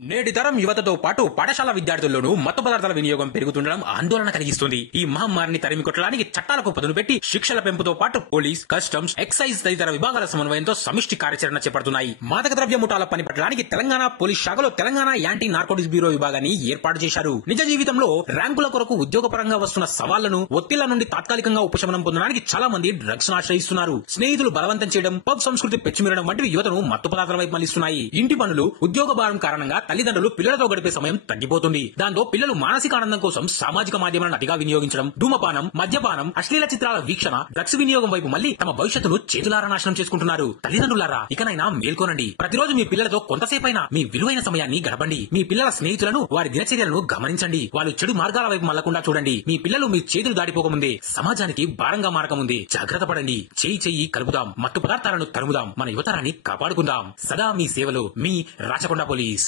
నేటి తరం యువతతో పాటు పాఠశాల విద్యార్థుల్లోనూ మత్తు పదార్థాల వినియోగం పెరుగుతుండడం ఆందోళన కలిగిస్తుంది. ఈ మహమ్మారిని తరిమి కొట్టడానికి చట్టాలకు పదును పెట్టి శిక్షల పెంపుతో పాటు పోలీస్, కస్టమ్స్, ఎక్సైజ్ తదితర విభాగాల సమన్వయంతో సమిష్టి కార్యాచరణ చేపడుతున్నాయి. మాదక ద్రవ్య ముఠాల పనిపట్టడానికి తెలంగాణ పోలీస్ శాఖలో తెలంగాణ యాంటీ నార్కోటిక్స్ బ్యూరో విభాగాన్ని ఏర్పాటు చేశారు. నిజ జీవితంలో ర్యాంకుల కొరకు ఉద్యోగపరంగా వస్తున్న సవాళ్లను, ఒత్తిళ్ల నుండి తాత్కాలికంగా ఉపశమనం పొందడానికి చాలా మంది డ్రగ్స్ ఆశ్రయిస్తున్నారు. స్నేహితులు బలవంతం చేయడం, పబ్ సంస్కృతి పెచ్చిమిరడం వంటివి యువతను మత్తు పదార్థాల వైపు మళ్లిస్తున్నాయి. ఇంటి పనులు, ఉద్యోగ భారం కారణంగా తల్లిదండ్రులు పిల్లలతో గడిపే సమయం తగ్గిపోతుంది. దాంతో పిల్లలు మానసిక ఆనందం కోసం సామాజిక మాధ్యమాలను అతిగా వినియోగించడం, ధూమపానం, మద్యపానం, అశ్లీల చిత్రాల వీక్షణ, డ్రగ్స్ వినియోగం వైపు మళ్లీ తమ భవిష్యత్తును చేతులారా నాశనం చేసుకుంటున్నారు. తల్లిదండ్రులారా, ఇకనైనా మేల్కోనండి. ప్రతిరోజు మీ పిల్లలతో కొంతసేపైనా మీ విలువైన సమయాన్ని గడపండి. మీ పిల్లల స్నేహితులను, వారి దినచర్యలను గమనించండి. వాళ్ళు చెడు మార్గాల వైపు మళ్లకుండా చూడండి. మీ పిల్లలు మీ చేతులు దాటిపోకముందే సమాజానికి భారంగా మారకముందే జాగ్రత్త పడండి. చేయి చెయ్యి కలుపుదాం, మత్తు పదార్థాలను తరుముదాం, మన యువతరాన్ని కాపాడుకుందాం. సదా మీ సేవలో మీ రాచకొండ పోలీస్.